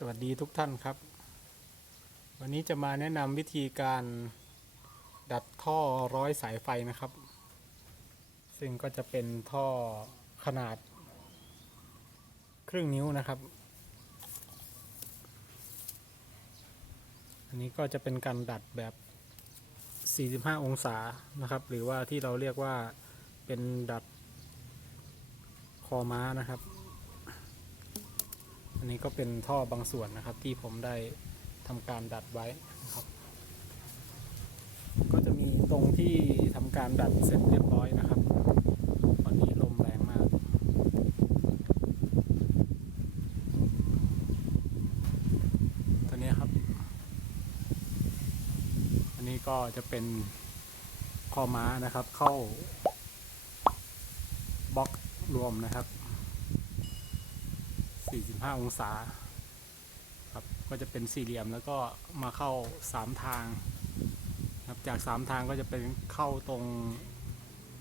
สวัสดีทุกท่านครับ วันนี้จะมาแนะนำวิธีการดัดท่อร้อยสายไฟนะครับ ซึ่งก็จะเป็นท่อขนาด ครึ่งนิ้วนะครับ อันนี้ก็จะเป็นการดัดแบบ 45 องศานะครับ หรือว่าที่เราเรียกว่าเป็นดัดคอม้านะครับ อันนี้ก็เป็นท่อบางส่วนนะครับ ที่ผมได้ทำการดัดไว้นะครับ ก็จะมีตรงที่ทำการดัดเสร็จเรียบร้อยนะครับวันนี้ลมแรงมาก ตัวนี้ครับ อันนี้ก็จะเป็นข้อม้านะครับเข้าบล็อกรวมนะครับ 45 องศาครับก็จะเป็นสี่เหลี่ยมแล้วก็มาเข้า 3 ทางครับจาก 3 ทางก็จะเป็นเข้าตรง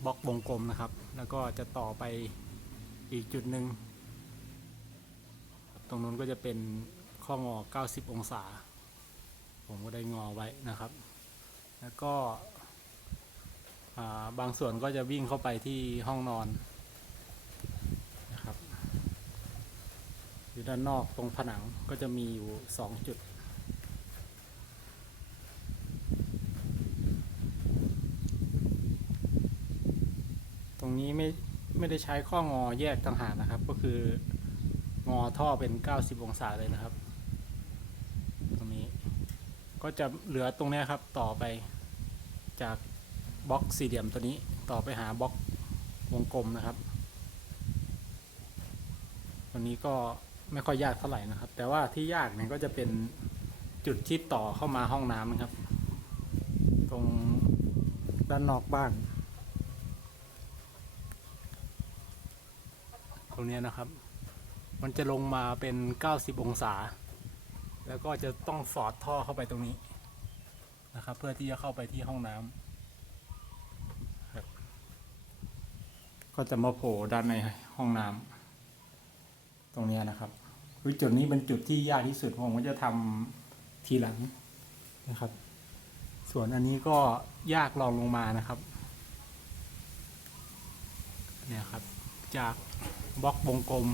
บล็อกวงกลมนะครับ แล้วก็จะต่อไปอีกจุดหนึ่งตรงนู้นก็จะเป็นข้องอ 90 องศา ผมก็ได้งอไว้นะครับ แล้วก็บางส่วนก็จะวิ่งเข้าไปที่ห้องนอนนะครับ อยู่ด้านนอกตรงผนังก็จะมีอยู่สองจุด ตรงนี้ไม่ไม่ได้ใช้ข้องอแยกต่างหากนะครับ ก็คืองอท่อเป็น 90 องศาเลยนะครับ ตรงนี้ก็จะเหลือตรงนี้ครับต่อไปจากบล็อกสี่เหลี่ยมตัวนี้ต่อไปหาบล็อกวงกลมนะครับตัวนี้ก็ ไม่ค่อยยากเท่าไหร่นะครับ แต่ว่าที่ยากเนี่ยก็จะเป็นจุดที่ต่อเข้ามาห้องน้ำนะครับ ตรงด้านนอกบ้านตรงนี้นะครับ มันจะลงมาเป็น 90 องศา แล้วก็จะต้องสอดท่อเข้าไปตรงนี้นะครับ เพื่อที่จะเข้าไปที่ห้องน้ำก็จะมาโผล่ด้านในห้องน้ำ ตรงเนี้ยนะครับ คือจุดนี้เป็นจุดที่ยากที่สุดผมก็จะทำทีหลังนะครับ ส่วนอันนี้ก็ยากรองลงมานะครับเนี่ยครับ จากบล็อกวงกลม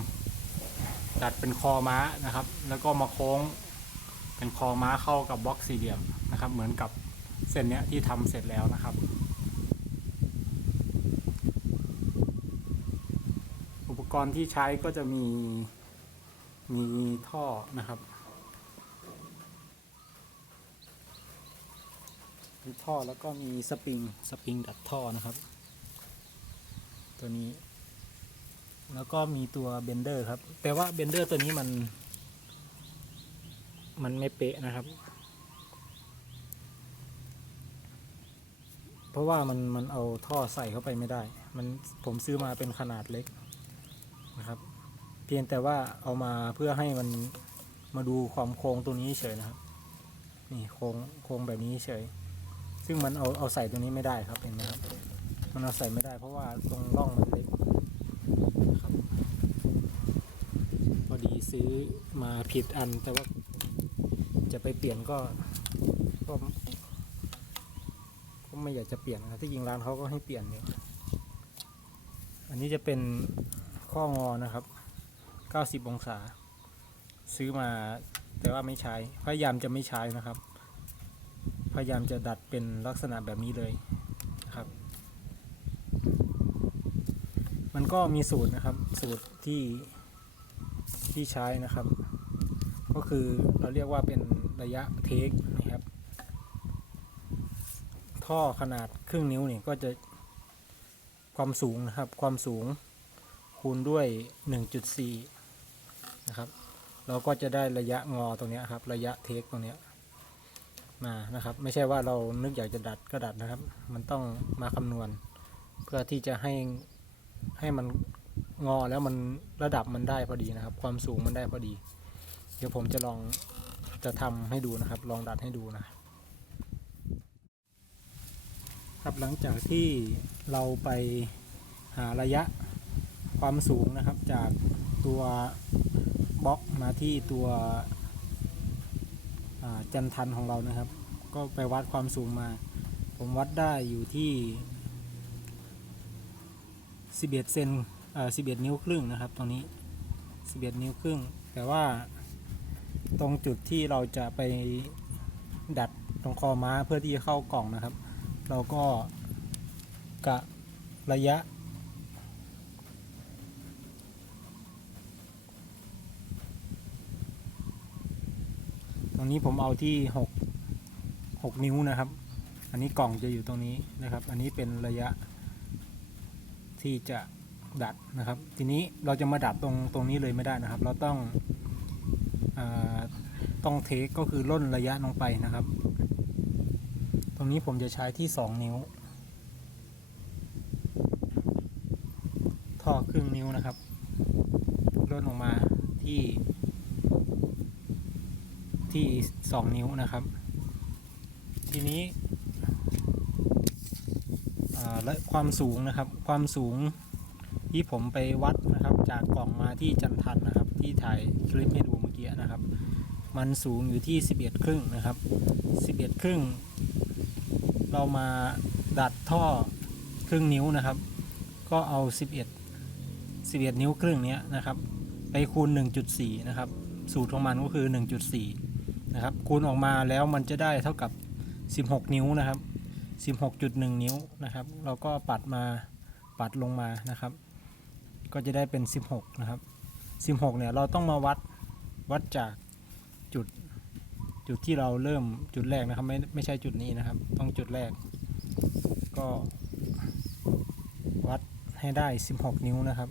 ตัดเป็นคอม้านะครับ แล้วก็มาโค้งเป็นคอม้าเข้ากับบล็อกสี่เหลี่ยมนะครับ เหมือนกับเส้นเนี้ยที่ทำเสร็จแล้วนะครับ อุป กรณ์ที่ใช้ก็จะมีมีท่อนะครับ มีท่อแล้วก็มีสปริงสปริงดัดท่อนะครับ ตัวนี้ แล้วก็มีตัวเบนเดอร์ครับ แต่ว่าเบนเดอร์ตัวนี้มัน มันไม่เป๊ะนะครับ เพราะว่ามันมันเอาท่อใส่เข้าไปไม่ได้ มันผมซื้อมาเป็นขนาดเล็ก นะครับ เพียงแต่ว่าเอามาเพื่อให้มันมาดูความโค้งตัวนี้เฉยนะครับ นี่โค้งโค้งแบบนี้เฉย ซึ่งมันเอาเอาใส่ตัวนี้ไม่ได้ครับเห็นไหมครับ มันเอาใส่ไม่ได้เพราะว่าตรงร่องมันเล็กครับพอดีซื้อมาผิดอันแต่ว่าจะไปเปลี่ยนก็ก็ก็ไม่อยากจะเปลี่ยนนะที่จริงร้านเขาก็ให้เปลี่ยนเนี่ยอันนี้จะเป็น ข้องอนะครับ 90 องศา ซื้อมาแต่ว่าไม่ใช้ พยายามจะไม่ใช้นะครับ พยายามจะดัดเป็นลักษณะแบบนี้เลยครับ มันก็มีสูตรนะครับ สูตรที่ที่ใช้นะครับ ก็คือเราเรียกว่าเป็นระยะเทคนะครับ ท่อขนาดครึ่งนิ้วนี่ก็จะความสูงนะครับ ความสูง คูณด้วย 1.4 นะครับ เราก็จะได้ระยะงอตรงนี้ครับ ระยะเทคตรงนี้มานะครับ ไม่ใช่ว่าเรานึกอยากจะดัดก็ดัดนะครับ มันต้องมาคำนวณ เพื่อที่จะให้ให้มันงอแล้วมันระดับมันได้พอดีนะครับ ความสูงมันได้พอดี เดี๋ยวผมจะลองจะทำให้ดูนะครับ ลองดัดให้ดูนะครับหลังจากที่เราไปหาระยะ ความสูงนะครับจากตัวบล็อกมาที่ตัวจันทันของเรานะครับ ก็ไปวัดความสูงมา ผมวัดได้อยู่ที่ 11เซนเอ่อ11 นิ้วครึ่งนะครับตรงนี้ 11 นิ้วครึ่ง แต่ว่าตรงจุดที่เราจะไปดัดตรงคอม้าเพื่อที่จะเข้ากล่องนะครับ เราก็กะระยะ รงนี้ผมเอาที่6 6นิ้วนะครับ อันนี้กล่องจะอยู่ตรงนี้นะครับ อันนี้เป็นระยะที่จะดัดนะครับ ทีนี้เราจะมาดัดตรงตรงนี้เลยไม่ได้นะครับ เราต้องอต้องเทคก็คือล่นระยะลงไปนะครับ ตรงนี้ผมจะใช้ที่ 2 นิ้ว ท่อครึ่งนิ้วนะครับล่นออกมาที่ ที่ 2 นิ้วนะครับ ทีนี้และความสูงนะครับ ความสูงที่ผมไปวัดนะครับจากกล่องมาที่จันทันนะครับ ที่ถ่ายคลิปให้ดูเมื่อกี้นะครับ มันสูงอยู่ที่ 11 ครึ่งนะครับ 11 ครึ่ง เรามาดัดท่อครึ่งนิ้วนะครับ ก็เอา 11 11 นิ้วครึ่งเนี้ยนะครับ ไปคูณ 1.4 นะครับ สูตรของมันก็คือ 1.4 นะครับ คูณออกมาแล้วมันจะได้เท่ากับ 16 นิ้วนะครับ 16.1 นิ้วนะครับ เราก็ปัดมาปัดลงมานะครับ ก็จะได้เป็น 16 นะครับ 16 เนี่ยเราต้องมาวัดวัดจากจุดจุดที่เราเริ่มจุดแรกนะครับ ไม่ไม่ใช่จุดนี้นะครับ ต้องจุดแรก ก็วัดให้ได้ 16 นิ้วนะครับ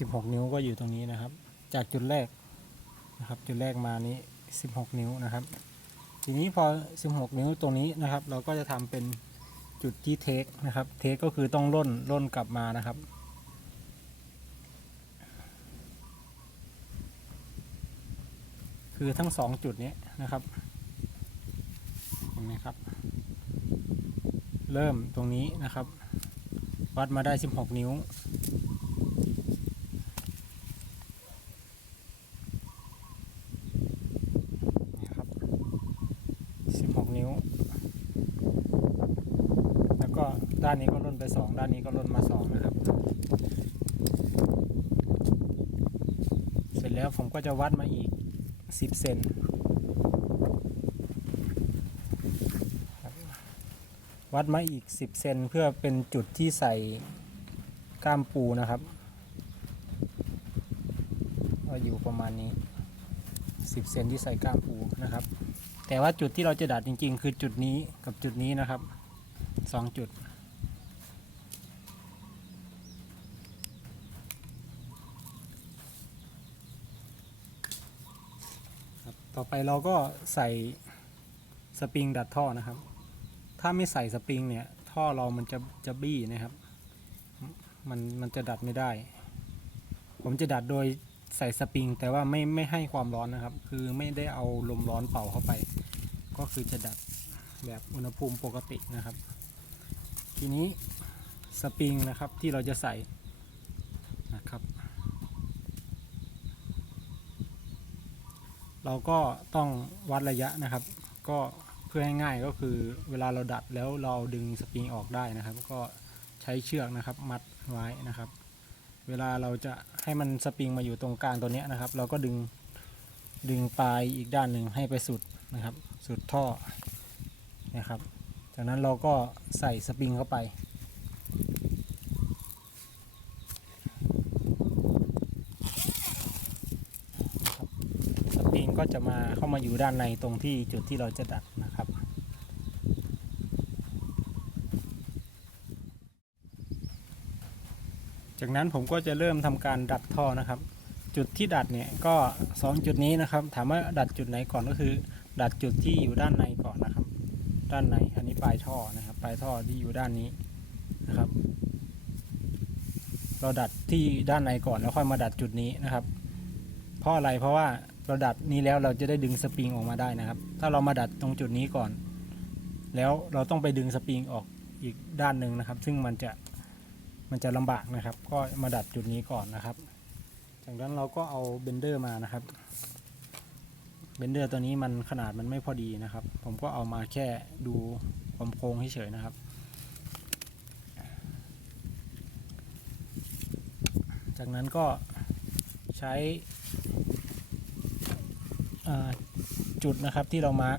16 นิ้วก็อยู่ตรงนี้นะครับ จากจุดแรกนะครับ จุดแรกมานี้ 16 นิ้วนะครับ ทีนี้พอ 16 นิ้วตรงนี้นะครับ เราก็จะทำเป็นจุดที่เทคนะครับ เทคก็คือต้องล่นล่นกลับมานะครับคือทั้งสองจุดนี้นะครับเห็นไหมครับ เริ่มตรงนี้นะครับ วัดมาได้ 16 นิ้ว นะครับ 16 นิ้ว แล้วก็ ด้านนี้ก็ล่นไป2ด้านนี้ก็ล่นมา2นะครับ เสร็จแล้วผมก็จะวัดมาอีก10เซนวัดมาอีก 10 เซนเพื่อเป็นจุดที่ใส่ก้ามปูนะครับก็อยู่ประมาณนี้ 10 เซนที่ใส่ก้ามปูนะครับ แต่ว่าจุดที่เราจะดัดจริง ๆ คือจุดนี้กับจุดนี้นะครับสองจุด ครับ ต่อไปเราก็ใส่สปริงดัดท่อนะครับ ถ้าไม่ใส่สปริงเนี่ยท่อเรามันจะจะบี้นะครับ มันมันจะดัดไม่ได้ ผมจะดัดโดยใส่สปริง แต่ว่าไม่ไม่ให้ความร้อนนะครับ คือไม่ได้เอาลมร้อนเป่าเข้าไป ก็คือจะดัดแบบอุณหภูมิปกตินะครับ ทีนี้สปริงนะครับที่เราจะใส่นะครับ เราก็ต้องวัดระยะนะครับ ก็เพื่อให้ง่ายก็คือเวลาเราดัดแล้วเราดึงสปริงออกได้นะครับ ก็ใช้เชือกนะครับมัดไว้นะครับ เวลาเราจะให้มันสปริงมาอยู่ตรงกลางตัวเนี้ยนะครับ เราก็ดึงดึงปลายอีกด้านหนึ่งให้ไปสุดนะครับ สุดท่อนะครับ จากนั้นเราก็ใส่สปริงเข้าไป สปริง ก็จะมาเข้ามาอยู่ด้านในตรงที่จุดที่เราจะดัดนะครับ จากนั้นผมก็จะเริ่มทำการดัดท่อนะครับ จุดที่ดัดเนี่ยก็สองจุดนี้นะครับ ถามว่าดัดจุดไหนก่อนก็คือ ดัดจุดที่อยู่ด้านในก่อนนะครับ ด้านในอันนี้ปลายท่อนะครับ ปลายท่อที่อยู่ด้านนี้นะครับ เราดัดที่ด้านในก่อนแล้วค่อยมาดัดจุดนี้นะครับเพราะอะไรเพราะว่า เราดัดนี้แล้วเราจะได้ดึงสปริงออกมาได้นะครับ ถ้าเรามาดัดตรงจุดนี้ก่อน แล้วเราต้องไปดึงสปริงออกอีกด้านหนึ่งนะครับ ซึ่งมันจะมันจะลำบากนะครับ ก็มาดัดจุดนี้ก่อนนะครับ จากนั้นเราก็เอาเบนเดอร์มานะครับ เบนเดอร์ตัวนี้มันขนาดมันไม่พอดีนะครับ ผมก็เอามาแค่ดูความโค้งเฉยๆนะครับ จากนั้นก็ใช้ จุดนะครับที่เรามาร์ก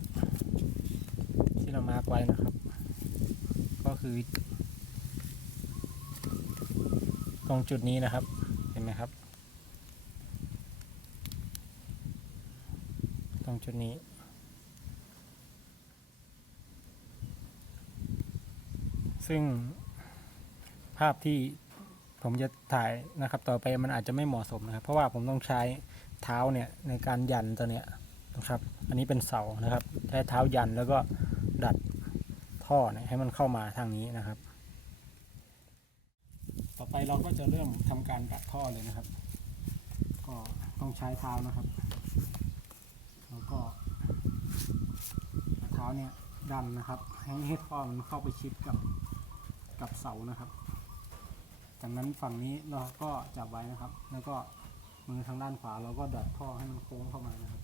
ที่เรามาร์กไว้นะครับ ก็คือ ตรงจุดนี้นะครับเห็นไหมครับ ตรงจุดนี้ซึ่งภาพที่ผมจะถ่ายนะครับ ต่อไปมันอาจจะไม่เหมาะสมนะครับ เพราะว่าผมต้องใช้เท้าเนี่ยในการยันตัวเนี้ย นะครับ อันนี้เป็นเสานะครับใช้เท้ายันแล้วก็ดัดท่อเนี่ยให้มันเข้ามาทางนี้นะครับ ต่อไปเราก็จะเริ่มทำการดัดท่อเลยนะครับ ก็ต้องใช้เท้านะครับ แล้วก็เอาเท้าเนี่ยดันนะครับ ให้ให้ท่อมันเข้าไปชิดกับกับเสานะครับ จากนั้นฝั่งนี้เราก็จับไว้นะครับ แล้วก็มือทางด้านขวาเราก็ดัดท่อให้มันโค้งเข้ามานะครับ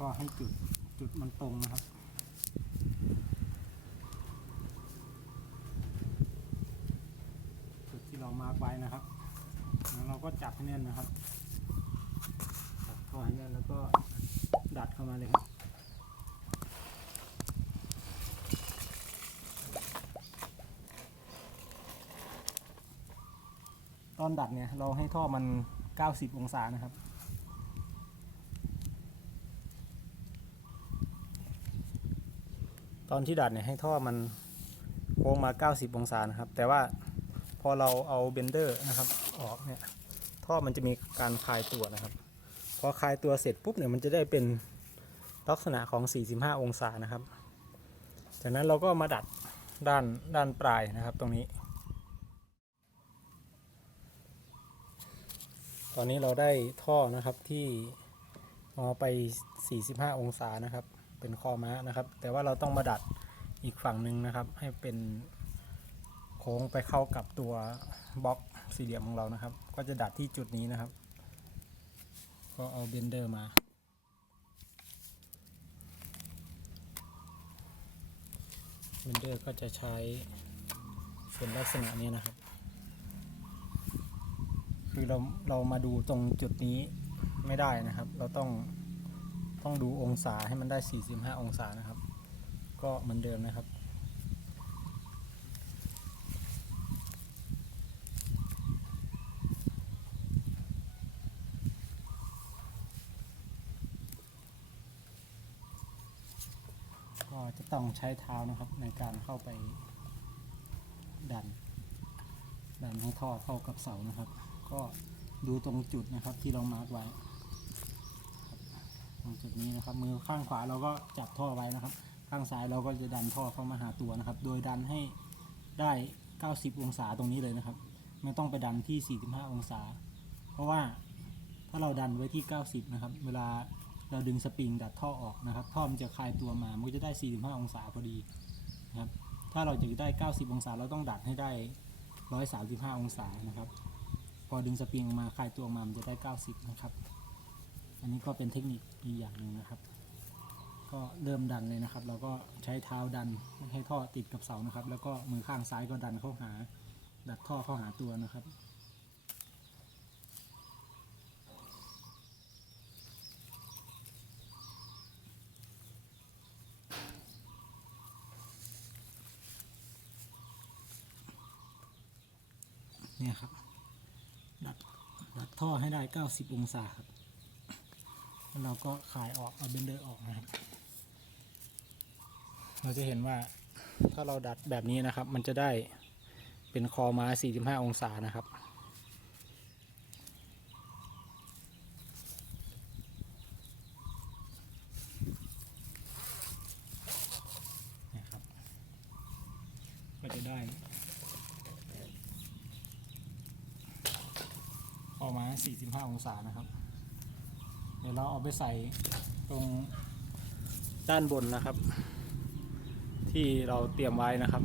ก็ ให้จุดจุดมันตรงนะครับ จุดที่เรามาร์กไว้นะครับแล้วเราก็จับให้แน่นนะครับจับเข้าให้แน่นแล้วก็ดัดเข้ามาเลยครับตอนดัดเนี่ยเราให้ท่อมัน 90 องศานะครับ ตอนที่ดัดเนี่ยให้ท่อมันโค้งมา 90 องศานะครับ แต่ว่าพอเราเอาเบนเดอร์นะครับออกเนี่ยท่อมันจะมีการคลายตัวนะครับ พอคลายตัวเสร็จปุ๊บเนี่ยมันจะได้เป็นลักษณะของ 45 องศานะครับ จากนั้นเราก็มาดัดด้านด้านปลายนะครับตรงนี้ ตอนนี้เราได้ท่อนะครับที่งอไป 45 องศานะครับ เป็นคอม้านะครับ แต่ว่าเราต้องมาดัดอีกฝั่งหนึ่งนะครับ ให้เป็นโค้งไปเข้ากับตัวบล็อกสี่เหลี่ยมของเรานะครับ ก็จะดัดที่จุดนี้นะครับ ก็เอาเบนเดอร์มาเบนเดอร์ก็จะใช้เป็นลักษณะนี้นะครับ คือเราเรามาดูตรงจุดนี้ไม่ได้นะครับ เราต้อง ต้องดูองศาให้มันได้ 45 องศานะครับ ก็เหมือนเดิมนะครับ ก็จะต้องใช้เท้านะครับในการเข้าไปดัน ดันให้ท่อเข้ากับเสานะครับ ก็ดูตรงจุดนะครับที่เรามาร์กไว้ จุดนี้นะครับ มือข้างขวาเราก็จับท่อไว้นะครับ ข้างซ้ายเราก็จะดันท่อเข้ามาหาตัวนะครับ โดยดันให้ได้ 90 องศาตรงนี้เลยนะครับ ไม่ต้องไปดันที่ 45 องศา เพราะว่าถ้าเราดันไว้ที่ 90 นะครับ เวลาเราดึงสปริงดัดท่อออกนะครับ ท่อมันจะคลายตัวมา มันจะได้ 45 องศาพอดีนะครับ ถ้าเราจะได้ 90 องศาเราต้องดัดให้ได้ 135 องศานะครับ พอดึงสปริงออกมาคลายตัวออกมา มันจะได้ 90 นะครับ อันนี้ก็เป็นเทคนิคอีกอย่างหนึ่งนะครับ ก็เริ่มดันเลยนะครับ เราก็ใช้เท้าดันให้ท่อติดกับเสานะครับ แล้วก็มือข้างซ้ายก็ดันเข้าหา ดัดท่อเข้าหาตัวนะครับเนี่ยครับดัดดัดท่อให้ได้ 90 องศาครับ เราก็ขายออกเอาเบนเดอร์ออกนะครับ เราจะเห็นว่าถ้าเราดัดแบบนี้นะครับ มันจะได้เป็นคอม้45 องศานะครับ นะครับ ก็จะได้ออมา45 องศานะครับ ดี๋ยวเราเอาไปใส่ตรงด้านบนนะครับ ที่เราเตรียมไว้นะครับ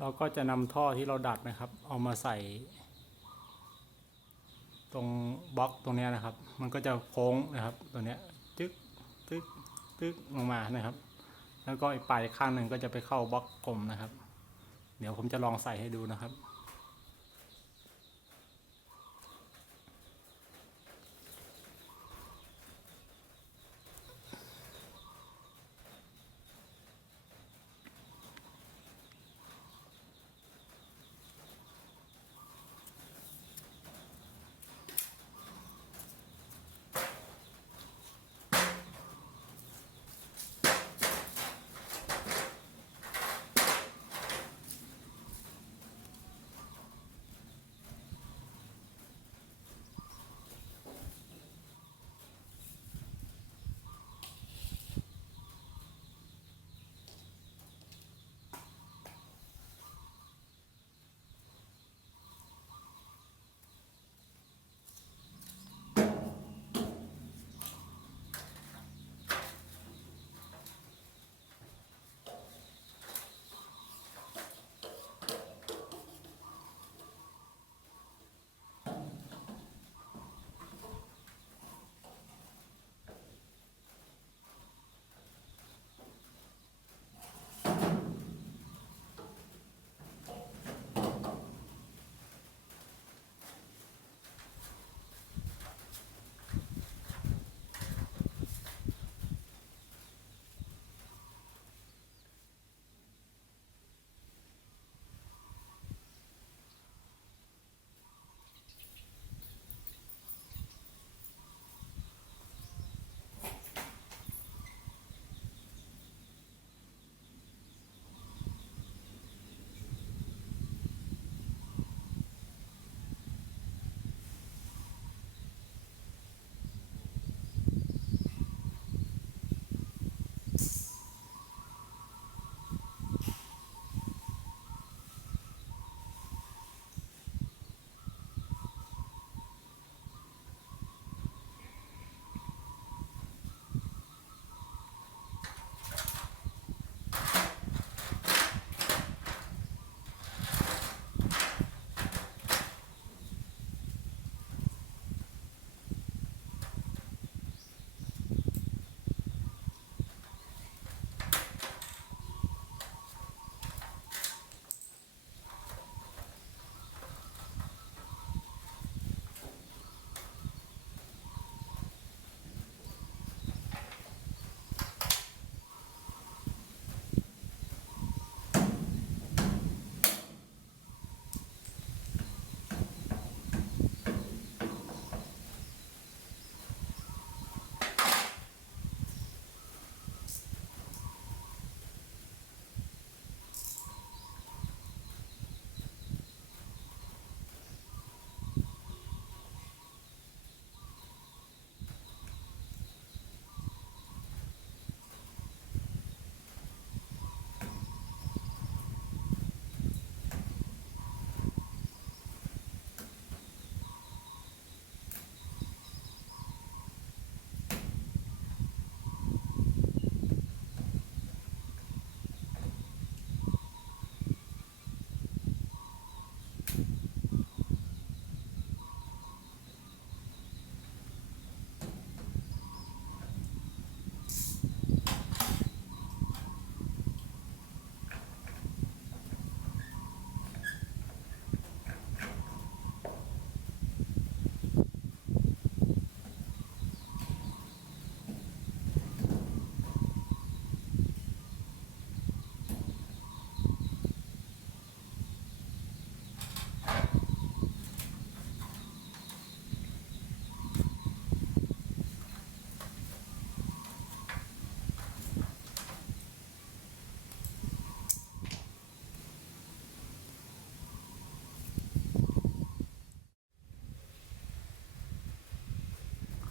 เราก็จะนำท่อที่เราดัดนะครับ เอามาใส่ ตรงบล็อกตรงนี้นะครับ มันก็จะโค้งนะครับตัวเนี้ยจึ๊กจึ๊กจึ๊กลงมานะครับ แล้วก็อีกปลายข้างหนึ่งก็จะไปเข้าบล็อกกลมนะครับ เดี๋ยวผมจะลองใส่ให้ดูนะครับ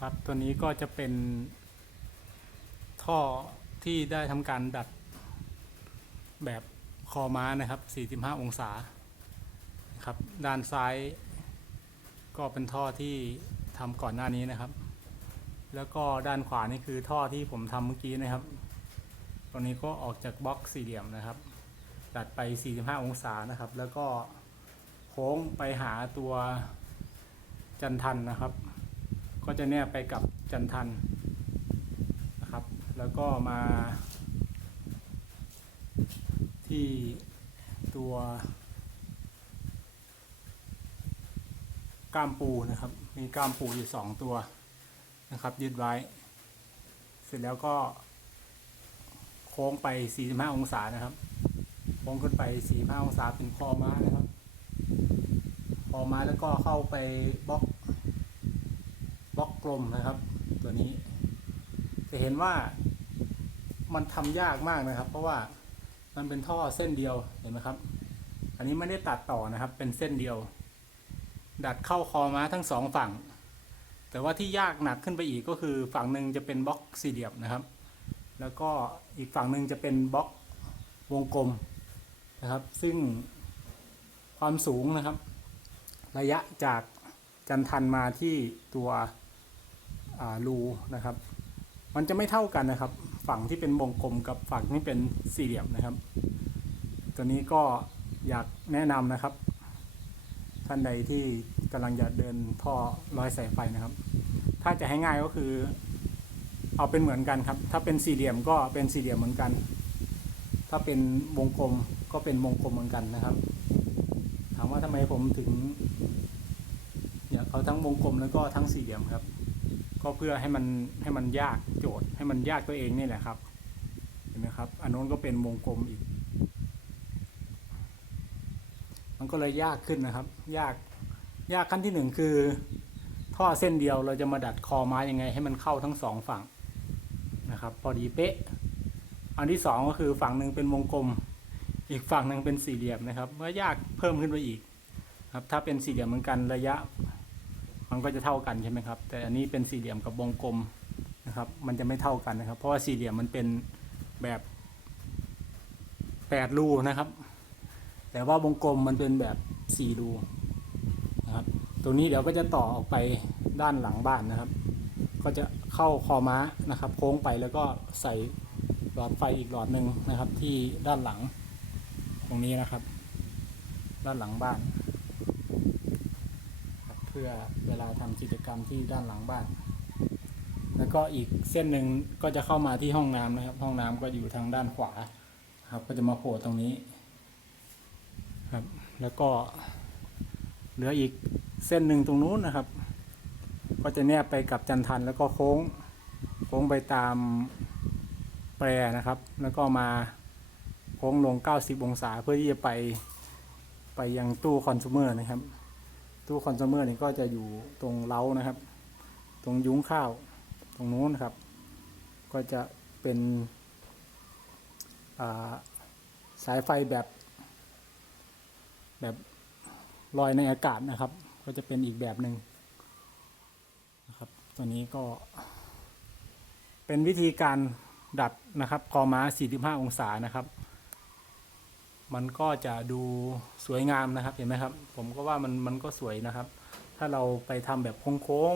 ครับ ตัวนี้ก็จะเป็นท่อที่ได้ทำการดัดแบบคอม้านะครับ 45 องศาครับ ด้านซ้าย ก็เป็นท่อที่ทำก่อนหน้านี้นะครับ แล้วก็ด้านขวานี่คือท่อที่ผมทำเมื่อกี้นะครับตัวนี้ก็ออกจากบล็อกสี่เหลี่ยมนะครับ ดัดไป 45 องศานะครับ แล้วก็โค้งไปหาตัวจันทันนะครับ ก็จะแนบไปกับจันทันนะครับ แล้วก็มา ที่ตัวก้ามปูนะครับ มีก้ามปูอยู่สองตัวนะครับยึดไว้ เสร็จแล้วก็โค้งไป 45 องศานะครับ โค้งขึ้นไป 45 องศาเป็นคอม้านะครับ คอม้าแล้วก็เข้าไปบล็อก บล็อกกลมนะครับ ตัวนี้ จะเห็นว่ามันทำยากมากนะครับ เพราะว่ามันเป็นท่อเส้นเดียวเห็นไหมครับ อันนี้ไม่ได้ตัดต่อนะครับ เป็นเส้นเดียว ดัดเข้าคอม้าทั้งสองฝั่ง แต่ว่าที่ยากหนักขึ้นไปอีกก็คือฝั่งหนึ่งจะเป็นบล็อกสี่เหลี่ยมนะครับ แล้วก็อีกฝั่งหนึ่งจะเป็นบล็อกวงกลมนะครับ ซึ่งความสูงนะครับ ระยะจากจันทันมาที่ตัว รูนะครับ มันจะไม่เท่ากันนะครับ ฝั่งที่เป็นวงกลมกับฝั่งที่เป็นสี่เหลี่ยมนะครับ ตัวนี้ก็อยากแนะนำนะครับ ท่านใดที่กำลังจะเดินท่อร้อยสายไฟนะครับ ถ้าจะให้ง่ายก็คือ เอาเป็นเหมือนกันครับ ถ้าเป็นสี่เหลี่ยมก็เป็นสี่เหลี่ยมเหมือนกัน ถ้าเป็นวงกลมก็เป็นวงกลมเหมือนกันนะครับ ถามว่าทำไมผมถึงอยากเอาทั้งวงกลมแล้วก็ทั้งสี่เหลี่ยมครับ ก็เพื่อให้มันให้มันยากโจทย์ ให้มันยากตัวเองนี่แหละครับ เห็นไหมครับ อันนู้นก็เป็นวงกลมอีก มันก็เลยยากขึ้นนะครับ ยากยากขั้นที่หนึ่งคือ ท่อเส้นเดียวเราจะมาดัดคอไม้ยังไง ให้มันเข้าทั้งสองฝั่งนะครับ พอดีเป๊ะ อันที่สองก็คือฝั่งหนึ่งเป็นวงกลม อีกฝั่งหนึ่งเป็นสี่เหลี่ยมนะครับก็ยากเพิ่มขึ้นไปอีก ครับ ถ้าเป็นสี่เหลี่ยมเหมือนกันระยะ มันก็จะเท่ากันใช่ไหมครับ แต่อันนี้เป็นสี่เหลี่ยมกับวงกลมนะครับ มันจะไม่เท่ากันนะครับ เพราะว่าสี่เหลี่ยมมันเป็นแบบแปดรูนะครับ แต่ว่าวงกลมมันเป็นแบบสี่รูนะครับตัวนี้เดี๋ยวก็จะต่อออกไปด้านหลังบ้านนะครับ ก็จะเข้าคอม้านะครับ โค้งไปแล้วก็ใส่หลอดไฟอีกหลอดหนึ่งนะครับ ที่ด้านหลังตรงนี้นะครับ ด้านหลังบ้าน พื่อเวลาทำกิจกรรมที่ด้านหลังบ้าน แล้วก็อีกเส้นหนึ่งก็จะเข้ามาที่ห้องน้ำนะครับ ห้องน้ำก็อยู่ทางด้านขวาครับ ก็จะมาโผล่ตรงนี้ครับ แล้วก็ เหลืออีกเส้นหนึ่งตรงนู้นนะครับ ก็จะแนบไปกับจันทันแล้วก็โค้ง โค้งไปตามแปรนะครับ แล้วก็มาโค้งลง 90 องศาเพื่อที่จะไปไปยังตู้คอน sumer นะครับ ตู้คอน sumer นี่ก็จะอยู่ตรงเล้านะครับ ตรงยุ้งข้าว ตรงนู้นครับ ก็จะเป็นาสายไฟแบบ แบบลอยในอากาศนะครับ ก็จะเป็นอีกแบบหนึ่งนะครับ ตัวนี้ก็ เป็นวิธีการดัดนะครับคอม้า 45 องศานะครับ มันก็จะดูสวยงามนะครับเห็นไหมครับ ผมก็ว่ามันมันก็สวยนะครับ ถ้าเราไปทำแบบโค้ง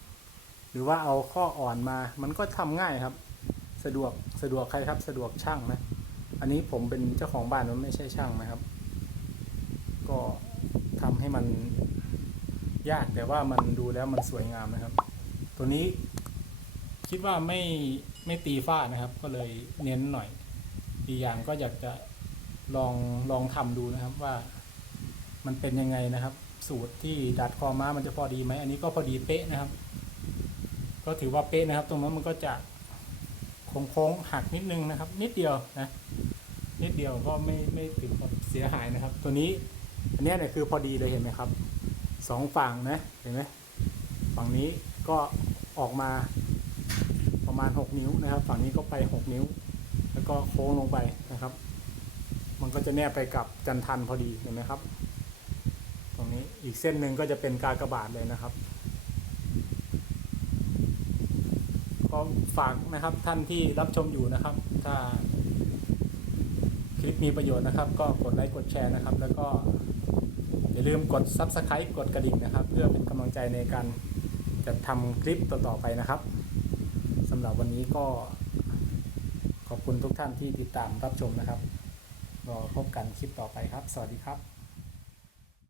ๆหรือว่าเอาข้ออ่อนมา มันก็ทำง่ายครับ สะดวกสะดวกใครครับ สะดวกช่างนะอันนี้ผมเป็นเจ้าของบ้านมันไม่ใช่ช่างนะครับ ก็ทำให้มันยากแต่ว่ามันดูแล้วมันสวยงามนะครับ ตัวนี้คิดว่าไม่ไม่ตีฝ้านะครับ ก็เลยเน้นหน่อยอีกอย่างก็อยากจะ ลองลองทำดูนะครับว่ามันเป็นยังไงนะครับ สูตรที่ดัดคอม้ามันจะพอดีไหมอันนี้ก็พอดีเป๊ะนะครับ ก็ถือว่าเป๊ะนะครับ ตรงนั้นมันก็จะโค้งๆหักนิดนึงนะครับ นิดเดียวนะนิดเดียวก็ไม่ไม่ถึงกับเสียหายนะครับ ตัวนี้อันนี้เนี่ยคือพอดีเลยเห็นไหมครับสองฝั่งนะเห็นไหมฝั่งนี้ก็ออกมาประมาณ 6 นิ้วนะครับ ฝั่งนี้ก็ไป 6 นิ้ว แล้วก็โค้งลงไปนะครับ มันก็จะแนบไปกับจันทันพอดีเห็นไหมครับ ตรงนี้อีกเส้นหนึ่งก็จะเป็นกากบาทเลยนะครับก็ฝากนะครับท่านที่รับชมอยู่นะครับ ถ้าคลิปมีประโยชน์นะครับ ก็กดไลค์กดแชร์นะครับ แล้วก็อย่าลืมกด Subscribe กดกระดิ่งนะครับ เพื่อเป็นกำลังใจในการจัดทำคลิปต่อๆไปนะครับสำหรับวันนี้ก็ขอบคุณทุกท่านที่ติดตามรับชมนะครับ รอพบกันคลิปต่อไปครับ สวัสดีครับ